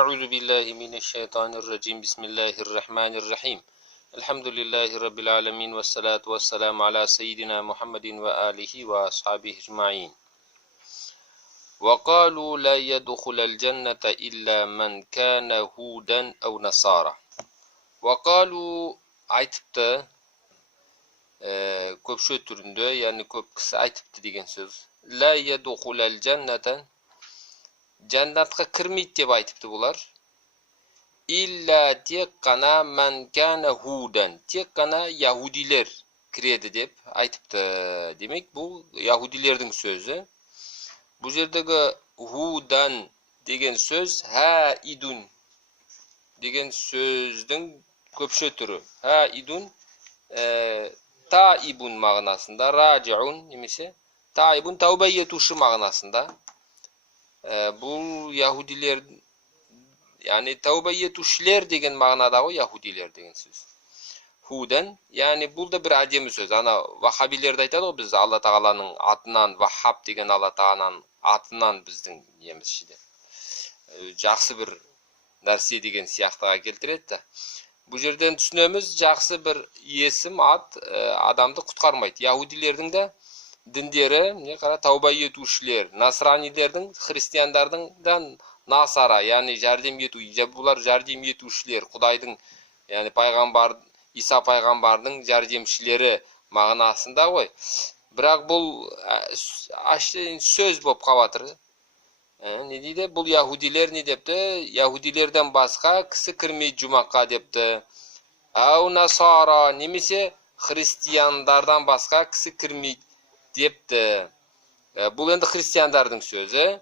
أعوذ بالله من الشيطان الرجيم بسم الله الرحمن الرحيم الحمد لله رب العالمين والصلاة والسلام على سيدنا محمد وآله وأصحابه أجمعين وقالوا لا يدخل الجنة إلا من كان هودا أو نصارى وقالوا aytıptı köpşö türünde yani köp kişi aytıptı degen söz la yedkhulal cennete cennetke kirmeyt dep aytıptı bular illa tek kana men kana huden tek kana yahudiler kiredi dep aytıptı. Demek bu yahudilerдің sözü. Bu jerdegi hudan degen söz ha idun degen sözdün köpşö türü. Ha idun taibun mağnasında, raciun nemese taibun tavba etuşu mağnasında. Bu Yahudiler yani tavba etuşlar degen mağnada o Yahudiler degen söz. Huden yani bu da bir ademi söz. Ana Vahabiler de aytады o biz Allah Taala'nın atından Vahhab degen Allah Taala'nın atından bizden yemiz şide. Жақсы bir narse degen siyaqtıga keltiredi da. Bu жерден түсінеміз, жақсы bir есім ат адамды құтқармайды. Яһудилердің де діндері, не қара тауба етушілер, насранилердің, христиандардың да насара, яғни жәрдем ету, бұлар жәрдем етушілер, Құдайдың, яғни пайғамбар, Иса пайғамбардың жәрдемшілері мағынасында ғой. Бірақ бұл сөз болып қалатыр. Ne deydi? Bu Yahudiler ne depti? Yahudilerden başka kişi kirmeydi cumaqqa depti. Au Nasara nemese Hristiyanlardan başka kişi kirmeydi depti. Bu endi Hristiyanlarning sözü.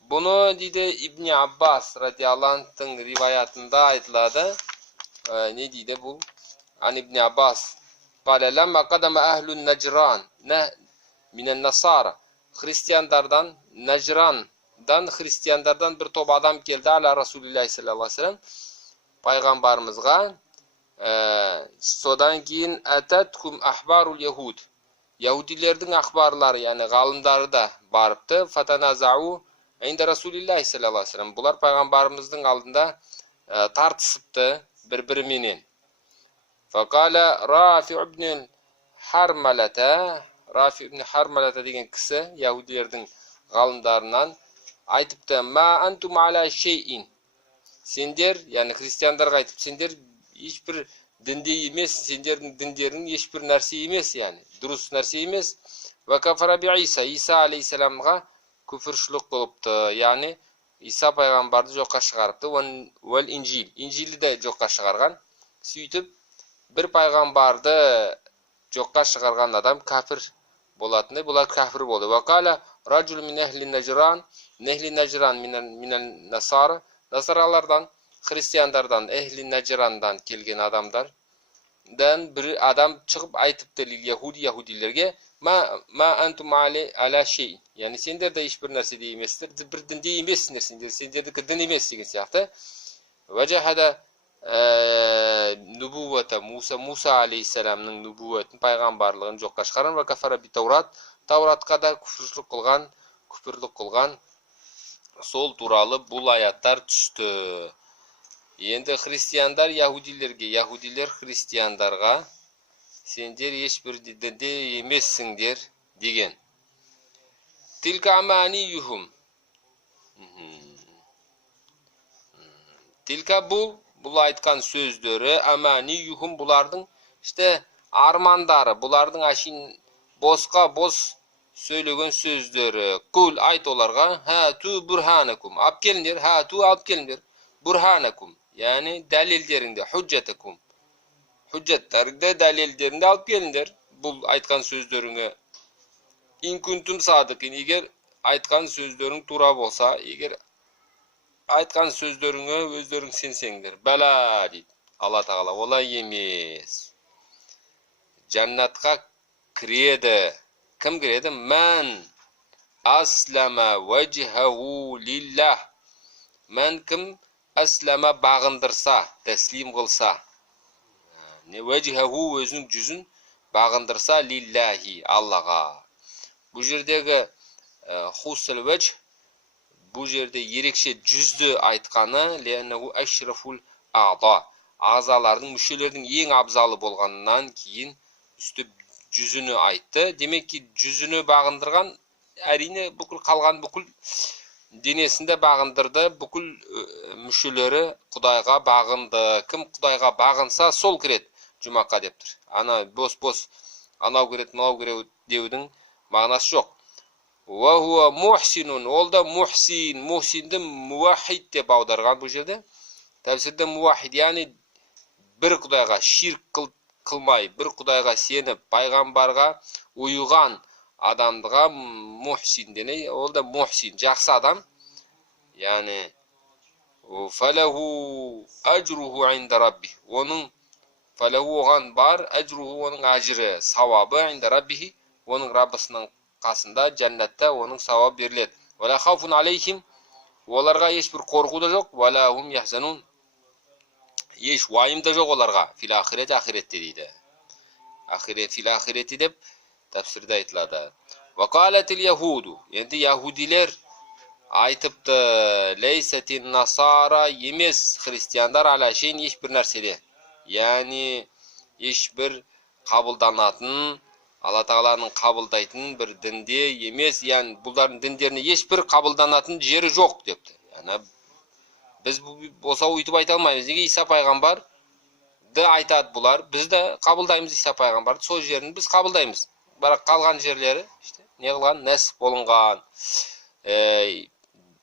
Bunu deydi İbn Abbas radiyallahu anh'ın rivayatında aytıladi. Ne deydi bu? An İbn Abbas qala lamma qadama ahlun Najran minen Nasara Hristiyanlardan Najran Hristiyanlardan bir top adam geldi ala Resulullah sallallahu aleyhi ve sellem Peygamberimizga sodan keyin atatkum ahbarul yahud Yahudilerдің ahbarları yani galımları da barıptı fatanazau inde Resulullah sallallahu aleyhi ve sellem bular Peygamberimizдің aldında tartışıptı bir-birinin faqala Rafi ibn Harmalata degen kişi Yahudilerдің galımlarından aytıptı ma antum ala şeyin sender yani Hristiyanlarga aytıp sender hiçbir dinde emes senderдің dinlerin hiçbir narsa emes yani durus narsa emes ve kafara bi İsa aleyhisselamga küfürçülük boluptu yani İsa peygamberdi jokka çıkarıptı vel İncil'i de jokka çıkargan süйтіп bir peygamberdi jokka çıkargan adam kafir bolatını bular kafir boldu ve kala racul min ehli Najran minel Nasara Nasaralardan Hristiyanlardan ehli Najran'dan kelgen adamlardan bir adam çıkıp aytıptı Yahudilerge ma antum ala şey yani sender de hiçbir narsa demesler bir din demessinler senderdeki din emes degen siyahtı vecahada nübüvvete Musa aleyhisselamның nübüvvetin peygamberliğini jokka çıkaran ve kafara bi Tavratqa da küfürlük kılgan sol turalı bu ayatlar düştü. Endi Hristiyanlar Yahudiler Hristiyanlarga sender hiçbir dinde emessingler degen. Tilka amaniyuhum. Tilka bu aytkan sözleri amaniyuhum bulardың işte armandары, bulardың aşin bos söylegen sözleri. Kul ayt olarga hatu burhanakum. Alp kelinler hatu alp kelinler. Burhanakum yani dalillerinde hüccetekum. Hüccetlerinde dalillerinde alp kelinler. Bu aytkan sözlerini in kuntum sadıkin eğer aytkan sözlerin tura bolsa eğer aytkan sözlerini özlerin sensengler. Bala deydi Allah Teala olay emes. Cennetga kiredi. Kim giredi? Men aslama vecihehu lillah. Men kim aslama bağındırsa, teslim kılsa. Ne vecihehu özünün cüzün bağındırsa lillahi Allah'a. Bu jerdeki hussul vecih бұл жерде ерекше жүзді айтқаны ленаху ашрафул аъда, ағзалардың, мүшелердің ең абзалы болғанынан кейін үстіп жүзіні айтты. Демек ки жүзіні бағындырған, әрине бүкіл қалған бүкіл денесінде бағындырды, бүкіл мүшелері Құдайға бағынды. Кім Құдайға бағынса, сол кіреді жұмаққа деп тұр. Ана бос анау кіреді, мынау кіреді деудің мағынасы жоқ. Ва хуа мухсинун, ол да мухсин, мухсинді муахид деп аударған бұл жерде. Тәпсірде муахид, яғни бір Құдайға ширк қылмай, бір Құдайға сеніп, пайғамбарға ұйыған адамдыға мухсин дене, ол да мухсин, жақсы адам. Яғни фалаху ажруху инда рабби, оның фалаху оған бар, ажруху оның ажры, сауабы инда раббихи, оның Раббысының қасында, жәннатта оның сауап беріледі. Вала хауфун алейхим, оларға ешбір қорқу да жоқ, вала хум яхзанун, еш уайым да жоқ оларға, фил ахирет, ахиретте дейді. Фил ахиреті деп тәпсірде айтылады. Вақалатил яхуду, енді яхудилер айтыпты, лейсатин насара, емес христиандар алашейн ешбір нәрседе. Яғни ешбір қабылданатын, Алла Тағаланың қабылдайтын бір дінде емес, яғни бұлардың діндеріне ешбір қабылданатын жері жоқ депті. Яғни біз болса өйтіп айта алмаймыз. Неге Иса пайғамбарды айтады бұлар, біз де қабылдаймыз Иса пайғамбарды, сол жерін біз қабылдаймыз. Бірақ қалған жерлері, не қылған? Нәсіп болынған.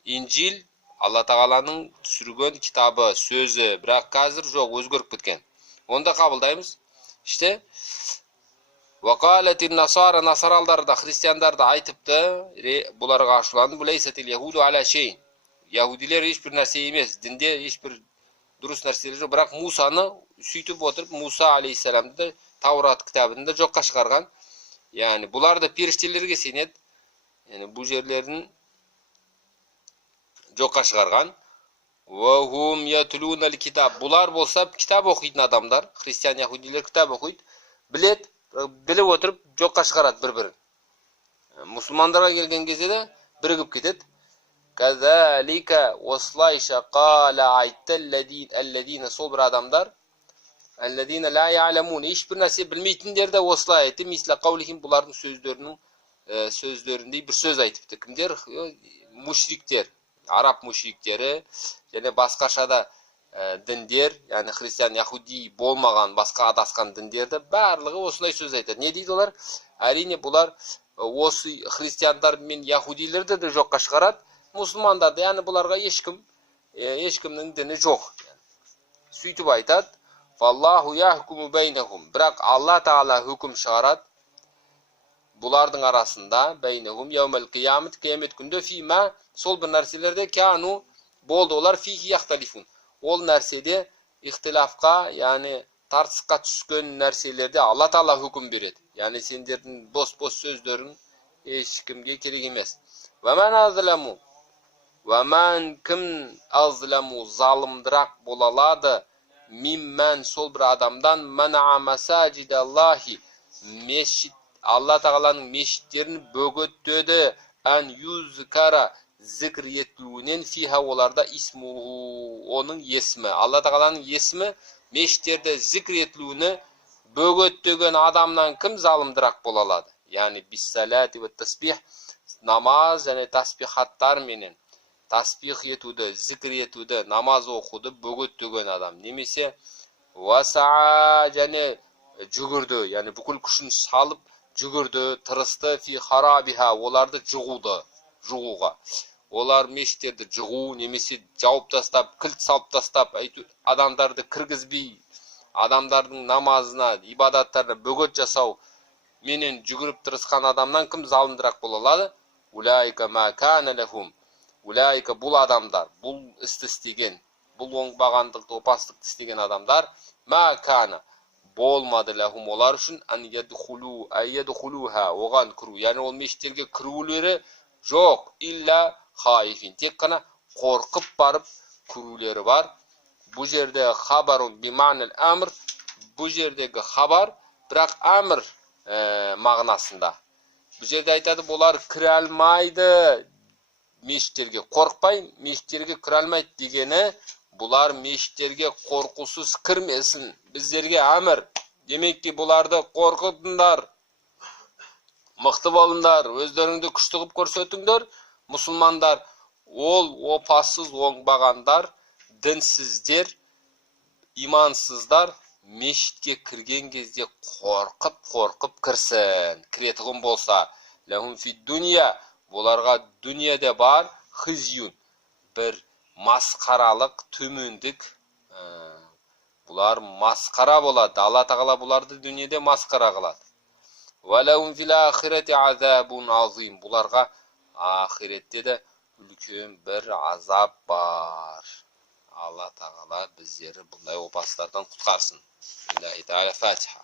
Инжил Алла Тағаланың түсірген кітабы, сөзі, бірақ қазір жоқ, өзгеріп кеткен. Оны да қабылдаймыз. Вақалатин насара, насаралдар да, христиандар да айтыпты, бұларға ашуланды, бұлайсатил яхуду аля шейн. Яхудилер ешбір нәрсе емес, дінде ешбір дұрыс нәрселер жоқ, бірақ Мусаны сөйтіп отырып, Муса алейхиссаламды Таурат кітабында жоққа шығарған. Яғни бұлар да періштелерге сенеді. Яғни бұл жерлерін жоққа шығарған. Вахум ятлунал китаб. Бұлар болса кітап оқитын адамдар, христиан яхудилер кітап оқиды, біліп отырып жоққа шығарады бір-бірін. Мұсылмандарға келген кезде де бірігіп кетеді. Казалика осылайша қала айтты әлләдина, сол бір адамдар, әлләдина ла я'ламун, ешбір нәрсе білмейтіндер де осылай айтты. Мисла қаулихим, бұлардың сөздеріндей бір сөз айтыпты. Кімдер? Мушриктер, араб мушриктері, және басқаша да діндер, яғни христиан, яхуди болмаған, басқа адасқан діндерді барлығы осындай сөз айтады. Не дейді олар? Әрине бұлар осы христиандар мен яхудилерді де жоққа шығарады, мұсылмандарды, яғни бұларға ешкімнің діні жоқ. Сөйтіп айтады, фаллаху яхкуму бейнахум, бірақ Алла Тағала хүкім шығарады бұлардың арасында, бейнахум яумал қиямет, қиямет күнде фима, сол бір нәрселерде кәну болды, олар фихи яхталифун. Ол нәрседе ихтилафқа, яғни тартысқа түскен нәрселерде Алла Тағала хүкім береді. Яғни сендердің бос-бос сөздерін ешкімге керек емес. Вәмән азламу, вәмән кім азламу, залымдырақ болалады, миммән сол бір адамдан, мәна масаджид Аллахи, Алла Тағаланың мешіттерін бөгөттеді, ән юзкара, зікір етілуінен фиха, оларда исмуху, оның есімі. Алла Тағаланың есімі мешіттерде зікір етілуіні бөгөттеген адамнан кім залымдырақ бола алады? Яғни биссалати ва таспих, намаз және таспихаттар менен таспих етуді, зікір етуді, намаз оқуды бөгөттеген адам. Немесе васа және жүгірді, яғни бүкіл күшін салып жүгірді, тырысты, фи харабиха, оларды жұғуға. Олар мешіттерді жұғу, немесе жауып тастап, кілт салып тастап, адамдарды кіргізбей, адамдардың намазына, ибадаттарына бөгет жасау менен жүгіріп тырысқан адамнан кім залымдырақ бола алады? Улайка ма кана лахум. Улайка бұл адамдар, бұл істі істеген, бұл оңбағандықты, опастықты істеген адамдар, ма кана болмады лахум, олар үшін ан ядхулуха, оған кіру. Яғни ол мешіттерге кірулері жоқ, илля хаифин, тек қана қорқып барып кірулері бар. Бұл жерде хабарун биманил әмір, бұл жердегі хабар, бірақ әмір мағынасында. Бұл жерде айтады, олар кіре алмайды мешіттерге қорықпай, мешіттерге кіре алмайды дегені, бұлар мешіттерге қорқусыз кірмесін, біздерге әмір. Демекки бұларды қорқытыңдар, мықты болыңдар, өздеріңді күшті қылып көрсетіңдер. Мұсылмандар, ол опасыз оңбағандар, дінсіздер, имансыздар мешітке кірген кезде қорқып кірсін. Кіретұғын болса, ләхум фи дүния, оларға дүниеде бар хизюн, бір масқаралық, төмендік, бұлар масқара болады. Алла тағала бұларды дүниеде масқара қылады. Вәләхум фил ахирати азабун азим, бұларға ахиретте де үлкен бір азап бар. Алла тағала біздері бұндай опасыздардан құтқарсын. Фатиха.